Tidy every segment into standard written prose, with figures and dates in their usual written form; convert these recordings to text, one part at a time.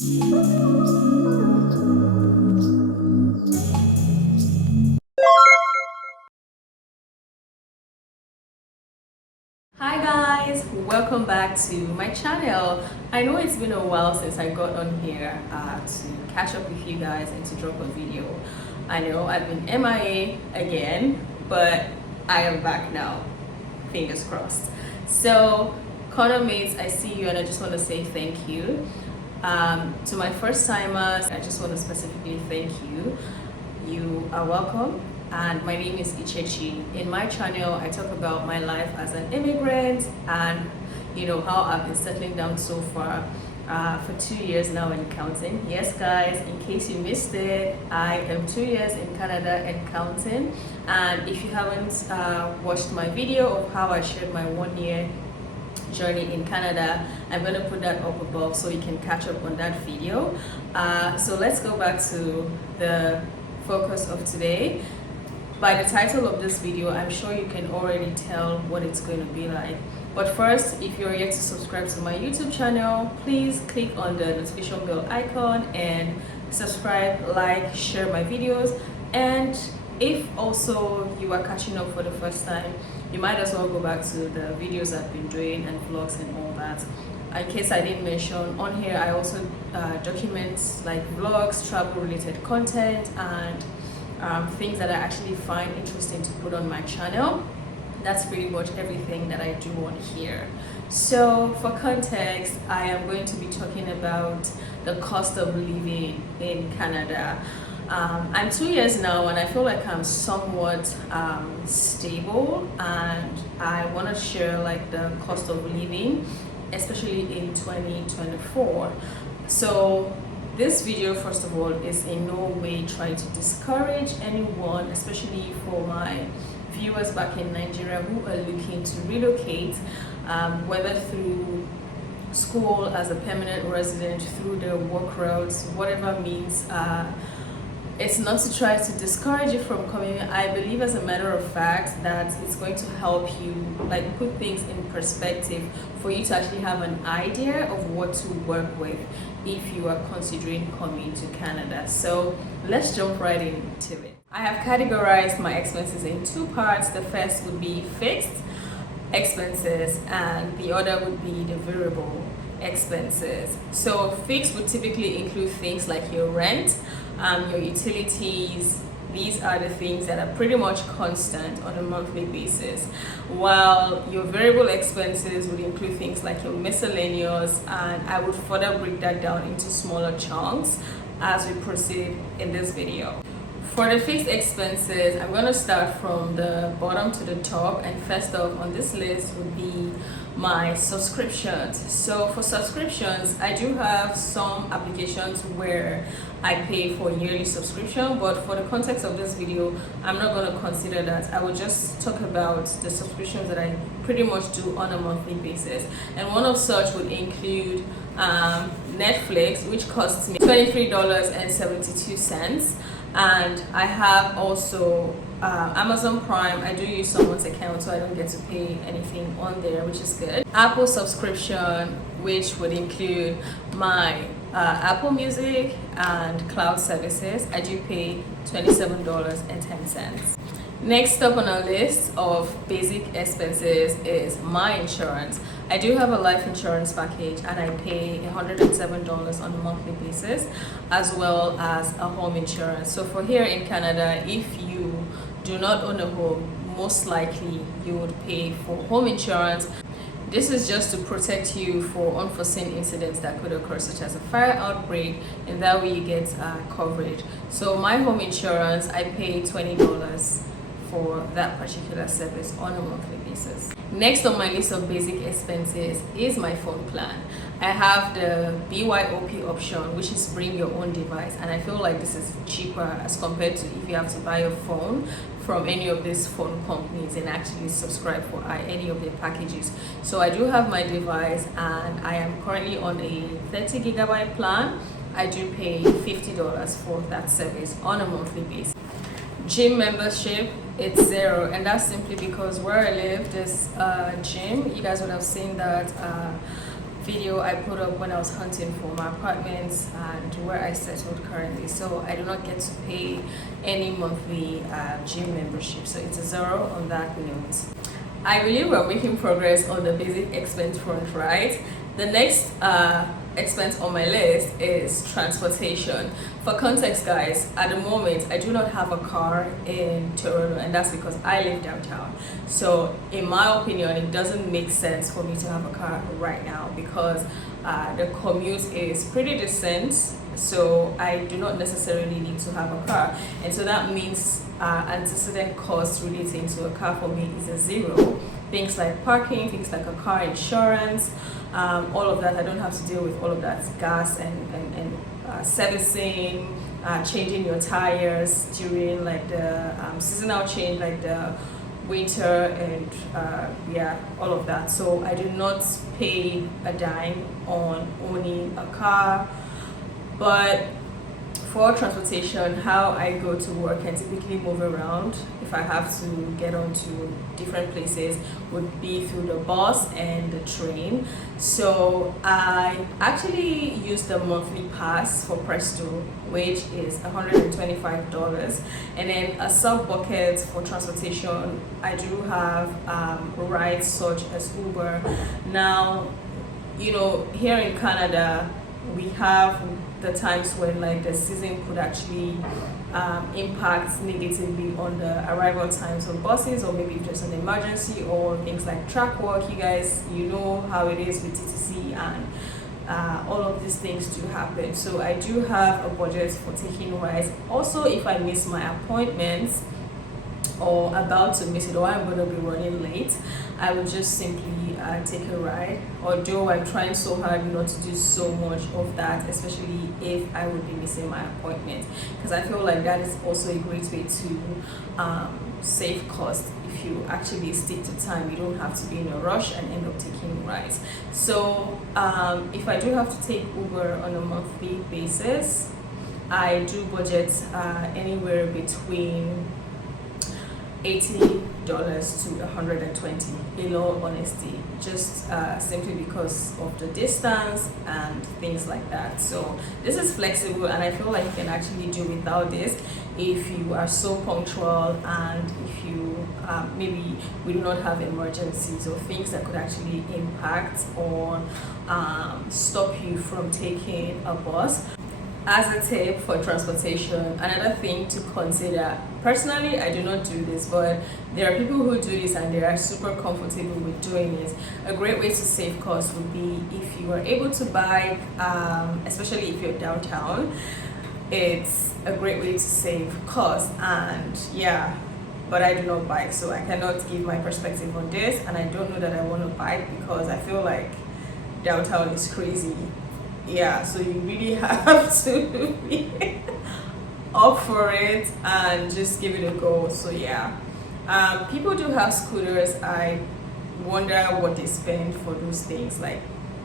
Hi guys, welcome back to my channel. I know it's been a while since I got on here to catch up with you guys and to drop a video. I know I've been MIA again, but I am back now. Fingers crossed. So Connor mates, I see you and I just want to say thank you. To my first timers, I just want to specifically thank you. You are welcome. And my name is Ichechi. In my channel, I talk about my life as an immigrant and how I've been settling down so far for 2 years now and counting. Yes, guys, in case you missed it, I am 2 years in Canada and counting. And if you haven't watched my video of how I shared my 1 year journey in Canada, I'm going to put that up above so you can catch up on that video. So let's go back to the focus of today. By the title of this video, I'm sure you can already tell what it's going to be like. But first, if you're yet to subscribe to my YouTube channel, please click on the notification bell icon and subscribe, like, share my videos. And if also you are catching up for the first time, you might as well go back to the videos I've been doing and vlogs and all that. In case I didn't mention, on here I also document like vlogs, travel related content, and things that I actually find interesting to put on my channel. That's pretty much everything that I do on here. So for context, I am going to be talking about the cost of living in Canada. I'm 2 years now and I feel like I'm somewhat stable, and I want to share like the cost of living, especially in 2024. So this video, first of all, is in no way trying to discourage anyone, especially for my viewers back in Nigeria who are looking to relocate, whether through school, as a permanent resident, through the work routes, whatever means. It's not to try to discourage you from coming. I believe, as a matter of fact, that it's going to help you like put things in perspective for you to actually have an idea of what to work with if you are considering coming to Canada. So let's jump right into it. I have categorized my expenses in two parts. The first would be fixed expenses and the other would be the variable expenses. So fixed would typically include things like your rent, your utilities. These are the things that are pretty much constant on a monthly basis, while your variable expenses would include things like your miscellaneous, and I would further break that down into smaller chunks as we proceed in this video. For the fixed expenses, I'm going to start from the bottom to the top, and first off on this list would be my subscriptions. So for subscriptions, I do have some applications where I pay for a yearly subscription, but for the context of this video, I'm not going to consider that. I will just talk about the subscriptions that I pretty much do on a monthly basis, and one of such would include Netflix, which costs me $23.72. And I have also Amazon Prime. I do use someone's account, so I don't get to pay anything on there, which is good. Apple subscription, which would include my Apple Music and cloud services. I do pay $27.10. Next up on our list of basic expenses is my insurance. I do have a life insurance package and I pay $107 on a monthly basis, as well as a home insurance. So for here in Canada, if you do not own a home, most likely you would pay for home insurance. This is just to protect you for unforeseen incidents that could occur, such as a fire outbreak, and that way you get coverage. So my home insurance, I pay $20 for that particular service on a monthly basis. Next on my list of basic expenses is my phone plan. I have the BYOP option, which is bring your own device, and I feel like this is cheaper as compared to if you have to buy a phone from any of these phone companies and actually subscribe for any of their packages. So I do have my device and I am currently on a 30 gigabyte plan. I do pay $50 for that service on a monthly basis. Gym membership, it's $0, and that's simply because where I live, this gym, you guys would have seen that video I put up when I was hunting for my apartments and where I settled currently. So I do not get to pay any monthly gym membership. So it's a zero on that note. I believe we're making progress on the basic expense front, right? The next expense on my list is transportation. For context, guys, at the moment I do not have a car in Toronto, and that's because I live downtown. So in my opinion, it doesn't make sense for me to have a car right now because the commute is pretty decent, so I do not necessarily need to have a car, and so that means antecedent costs relating to a car for me is a zero. Things like parking, things like a car insurance, all of that, I don't have to deal with all of that. Gas and servicing, changing your tires during like the seasonal change, like the winter, and yeah, all of that. So I do not pay a dime on owning a car. But for transportation, how I go to work and typically move around, if I have to get onto different places, would be through the bus and the train. So I actually use the monthly pass for Presto, which is $125, and then a sub bucket for transportation. I do have rides such as Uber. Now, you know, here in Canada, we have the times when like the season could actually impact negatively on the arrival times of buses, or maybe if there's an emergency or things like track work. You guys, you know how it is with TTC, and all of these things do happen. So I do have a budget for taking rides. Also, if I miss my appointments or about to miss it, or I'm going to be running late, I will just simply take a ride, although I'm trying so hard not to do so much of that, especially if I would be missing my appointment, because I feel like that is also a great way to save cost. If you actually stick to time, you don't have to be in a rush and end up taking rides. So if I do have to take Uber on a monthly basis, I do budget anywhere between $80 to $120, in all honesty, just simply because of the distance and things like that. So this is flexible, and I feel like you can actually do without this if you are so punctual, and if you maybe we do not have emergencies or things that could actually impact or stop you from taking a bus. As a tip for transportation, another thing to consider, personally I do not do this, but there are people who do this and they are super comfortable with doing it. A great way to save costs would be if you are able to bike, especially if you're downtown. It's a great way to save costs, and yeah, but I do not bike, so I cannot give my perspective on this, and I don't know that I want to bike because I feel like downtown is crazy. Yeah, so you really have to be up for it and just give it a go. So yeah, people do have scooters. I wonder what they spend for those things, like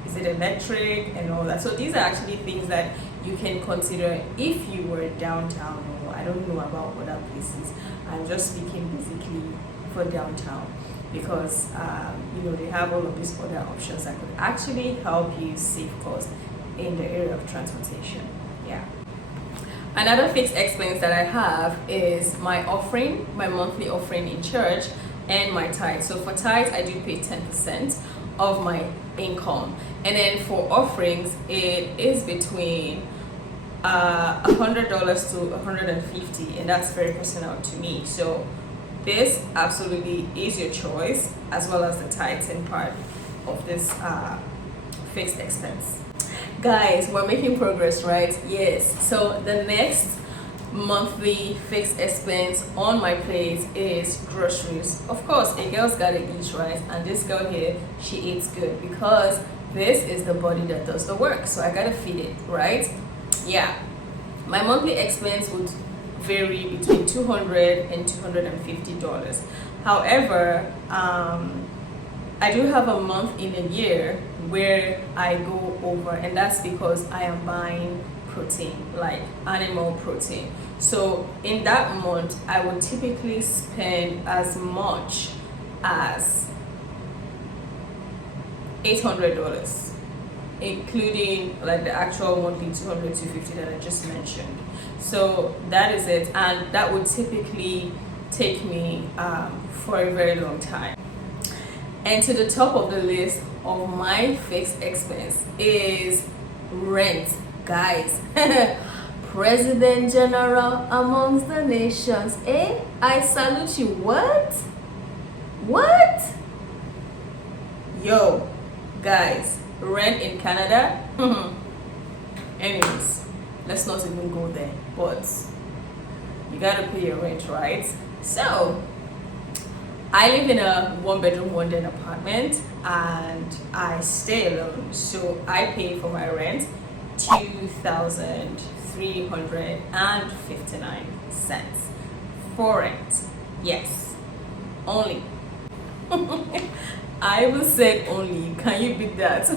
is it electric and all that. So these are actually things that you can consider if you were downtown, or I don't know about other places. I'm just speaking basically for downtown, because you know, they have all of these other options that could actually help you save costs in the area of transportation. Yeah. Another fixed expense that I have is my offering, my monthly offering in church, and my tithe. So for tithe, I do pay 10% of my income, and then for offerings, it is between $100 to $150, and that's very personal to me. So this absolutely is your choice, as well as the tithing part of this fixed expense. Guys, we're making progress, right? Yes. So the next monthly fixed expense on my plate is groceries. Of course, a girl's gotta eat, right? And this girl here, she eats good because this is the body that does the work. So I gotta feed it, right? Yeah. My monthly expense would vary between $200 and $250. However, I do have a month in a year where I go over, and that's because I am buying protein, like animal protein. So in that month, I would typically spend as much as $800. including like the actual monthly 200 to 50 that I just mentioned. So that is it, and that would typically take me for a very long time. And to the top of the list of my fixed expense is rent, guys. President General amongst the nations. I salute you. What? Yo, guys, rent in Canada. Anyways, let's not even go there. But you gotta pay your rent, right? So I live in a 1-bedroom, 1-den apartment, and I stay alone. So I pay for my rent $2,359 for rent. Yes, only. I will say only. Can you beat that?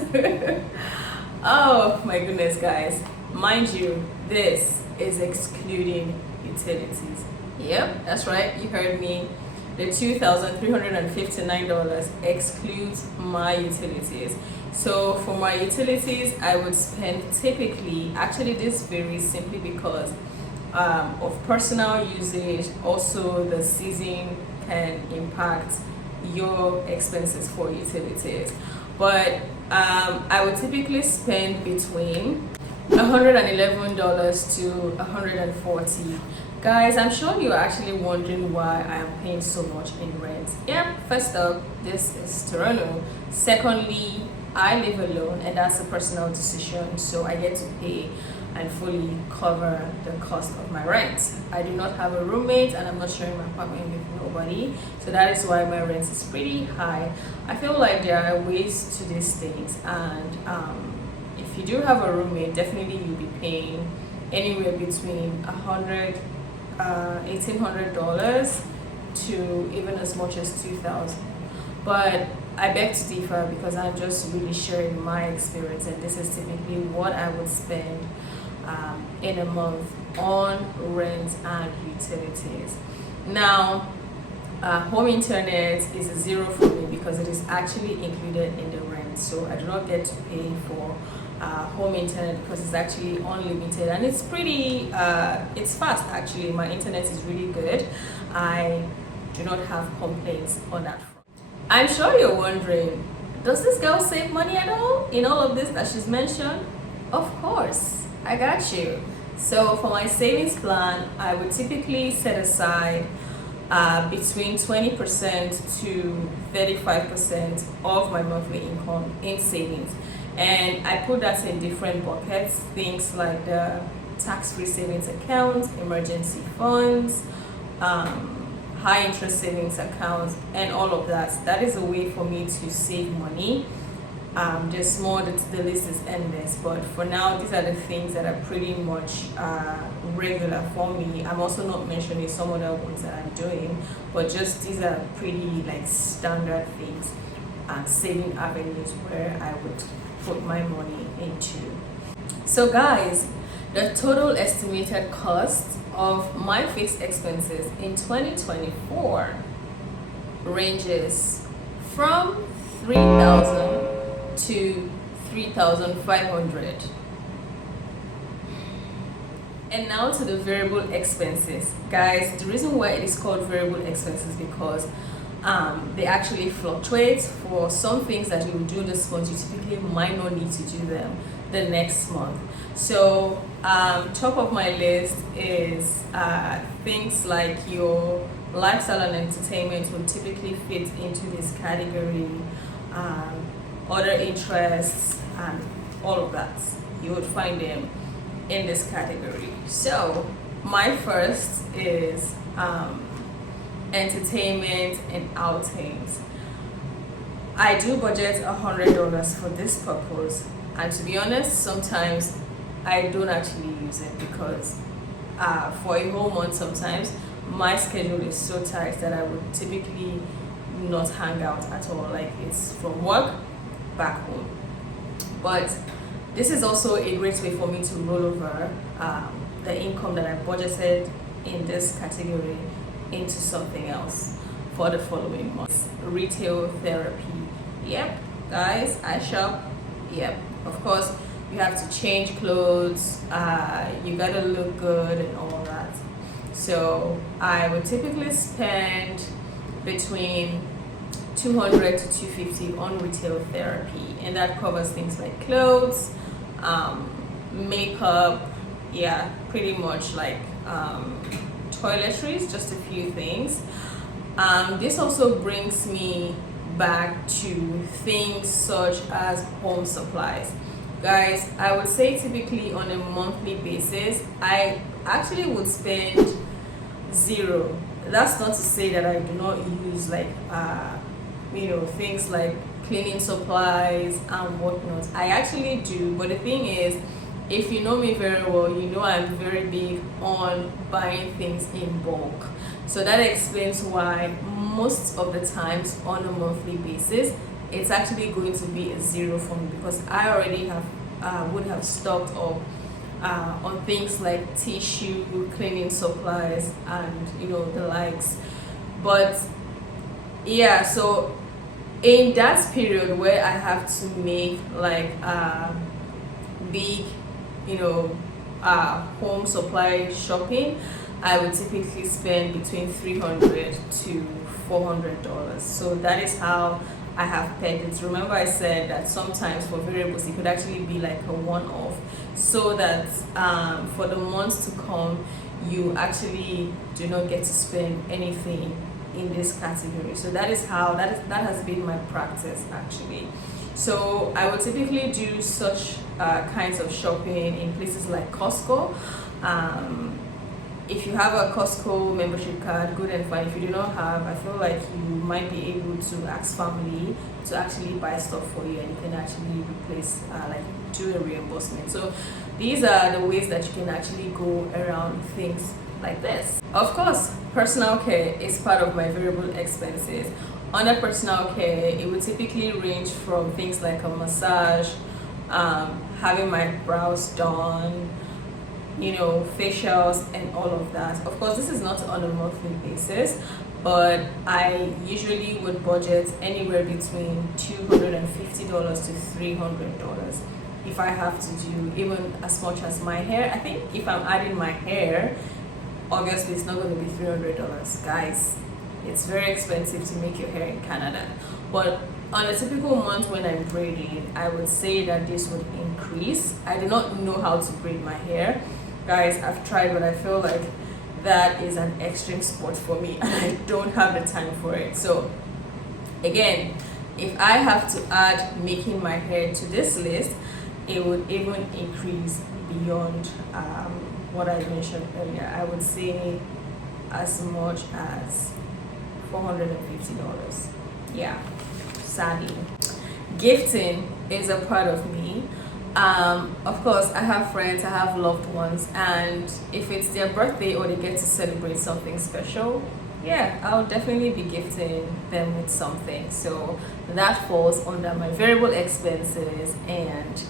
Oh my goodness, guys. Mind you, this is excluding utilities. Yep, that's right. You heard me. The $2,359 excludes my utilities. So for my utilities, I would spend typically, actually this varies simply because of personal usage. Also, the season can impact your expenses for utilities. But I would typically spend between $111 to $140. Guys, I'm sure you're actually wondering why I am paying so much in rent. Yep, first up, this is Toronto. Secondly, I live alone, and that's a personal decision, so I get to pay and fully cover the cost of my rent. I do not have a roommate, and I'm not sharing my apartment with nobody, so that is why my rent is pretty high. I feel like there are ways to these things, and if you do have a roommate, definitely you'll be paying anywhere between $1,800 to even as much as $2,000. But I beg to differ because I'm just really sharing my experience, and this is typically what I would spend in a month on rent and utilities. Now, home internet is a zero for me because it is actually included in the rent, so I do not get to pay for home internet because it's actually unlimited, and it's pretty it's fast. Actually, my internet is really good. I do not have complaints on that front. I'm sure you're wondering, does this girl save money at all in all of this that she's mentioned? Of course, I got you. So for my savings plan, I would typically set aside between 20% to 35% of my monthly income in savings. And I put that in different buckets, things like the tax-free savings account, emergency funds, high interest savings accounts, and all of that. That is a way for me to save money. There's more, the list is endless, but for now, these are the things that are pretty much regular for me. I'm also not mentioning some other ones that I'm doing, but just these are pretty like standard things and saving avenues where I would put my money into. So guys, the total estimated cost of my fixed expenses in 2024 ranges from $3,000 to $3,500. And now to the variable expenses. Guys, the reason why it is called variable expenses because they actually fluctuate. For some things that you will do this month, you typically might not need to do them the next month. So top of my list is things like your lifestyle and entertainment will typically fit into this category. Other interests and all of that, you would find them in this category. So my first is entertainment and outings. I do budget $100 for this purpose, and to be honest, sometimes I don't actually use it because for a whole month sometimes my schedule is so tight that I would typically not hang out at all. Like, it's from work back home. But this is also a great way for me to roll over the income that I budgeted in this category into something else for the following months. Retail therapy. Yep, guys, I shop. Yep, Of course, you have to change clothes, you gotta look good and all that. So I would typically spend between 200 to 250 on retail therapy, and that covers things like clothes, makeup, yeah, pretty much like toiletries, just a few things. This also brings me back to things such as home supplies. Guys, I would say typically on a monthly basis, I actually would spend zero. That's not to say that I do not use like things like cleaning supplies and whatnot. I actually do, but the thing is, if you know me very well, you know I'm very big on buying things in bulk. So that explains why most of the times on a monthly basis, it's actually going to be a zero for me, because I already would have stocked up on things like tissue, cleaning supplies, and the likes. But yeah, so in that period where I have to make like big home supply shopping, I would typically spend between $300 to $400. So that is how I have pegged it. Remember, I said that sometimes for variables it could actually be like a one-off, so that for the months to come, you actually do not get to spend anything in this category. So that is how that has been my practice actually. So I would typically do such kinds of shopping in places like Costco. If you have a Costco membership card, good and fine. If you do not have, I feel like you might be able to ask family to actually buy stuff for you, and you can actually replace, like do a reimbursement. So these are the ways that you can actually go around things like this. Of course, personal care is part of my variable expenses. Under personal care, it would typically range from things like a massage, having my brows done, facials and all of that. Of course, this is not on a monthly basis, but I usually would budget anywhere between $250 to $300 if I have to do even as much as my hair. I think if I'm adding my hair, obviously it's not going to be $300. Guys, it's very expensive to make your hair in Canada. But on a typical month when I'm braiding, I would say that this would increase. I do not know how to braid my hair. Guys, I've tried, but I feel like that is an extreme sport for me and I don't have the time for it. So again, if I have to add making my hair to this list, it would even increase beyond what I mentioned earlier. I would say as much as $450. Yeah, sadly. Gifting is a part of me. Of course, I have friends, I have loved ones, and if it's their birthday or they get to celebrate something special, yeah, I'll definitely be gifting them with something. So that falls under my variable expenses, and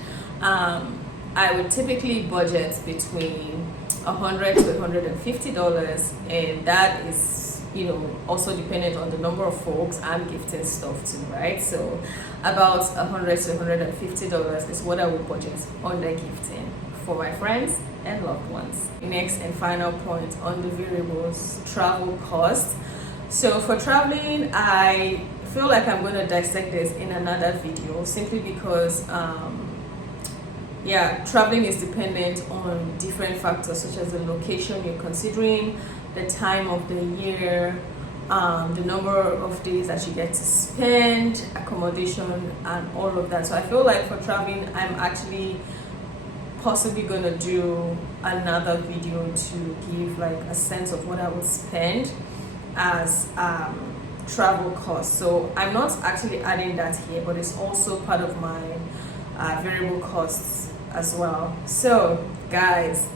I would typically budget between $100 to $150, and that is also dependent on the number of folks I'm gifting stuff to, right? So about $100 to $150 is what I would budget under gifting for my friends and loved ones. Next and final point on the variables, travel costs. So for traveling, I feel like I'm going to dissect this in another video, simply because traveling is dependent on different factors such as the location you're considering, the time of the year, the number of days that you get to spend, accommodation, and all of that. So I feel like for traveling, I'm actually possibly going to do another video to give like a sense of what I would spend as travel costs. So I'm not actually adding that here, but it's also part of my variable costs as well. So guys,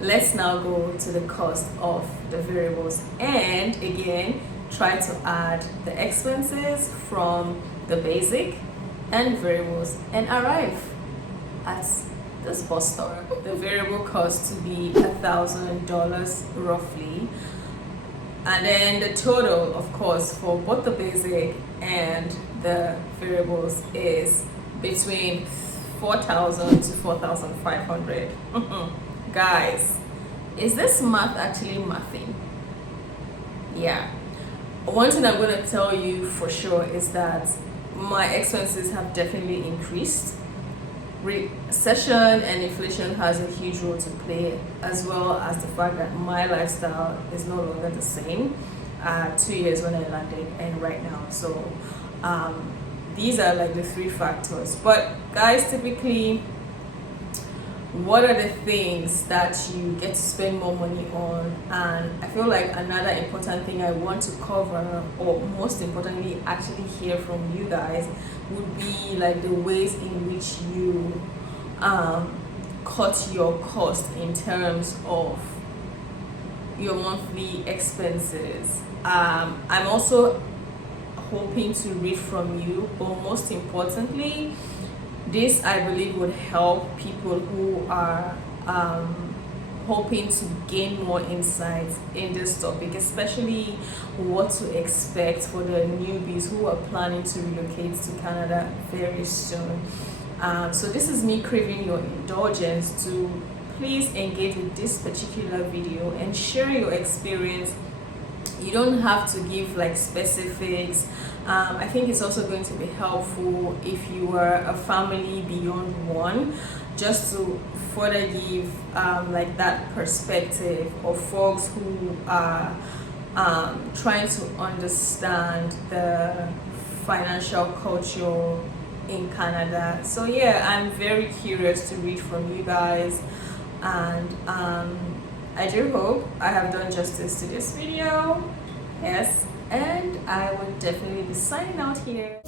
let's now go to the cost of the variables, and again try to add the expenses from the basic and variables and arrive at this bus stop. The variable cost to be $1,000 roughly, and then the total, of course, for both the basic and the variables is between 4,000 to 4,500. Guys, is this math actually mathing? Yeah. One thing I'm going to tell you for sure is that my expenses have definitely increased. Recession and inflation has a huge role to play, as well as the fact that my lifestyle is no longer the same 2 years when I landed and right now. So these are like the three factors. But guys, typically, what are the things that you get to spend more money on? And I feel like another important thing I want to cover, or most importantly actually hear from you guys, would be like the ways in which you cut your cost in terms of your monthly expenses. I'm also hoping to read from you, but most importantly, this I believe would help people who are hoping to gain more insights in this topic, especially what to expect for the newbies who are planning to relocate to Canada very soon. So this is me craving your indulgence to please engage with this particular video and share your experience. You don't have to give like specifics. I think it's also going to be helpful if you are a family beyond one, just to further give like that perspective of folks who are trying to understand the financial culture in Canada. So yeah, I'm very curious to read from you guys, and I do hope I have done justice to this video. Yes, and I will definitely be signing out here.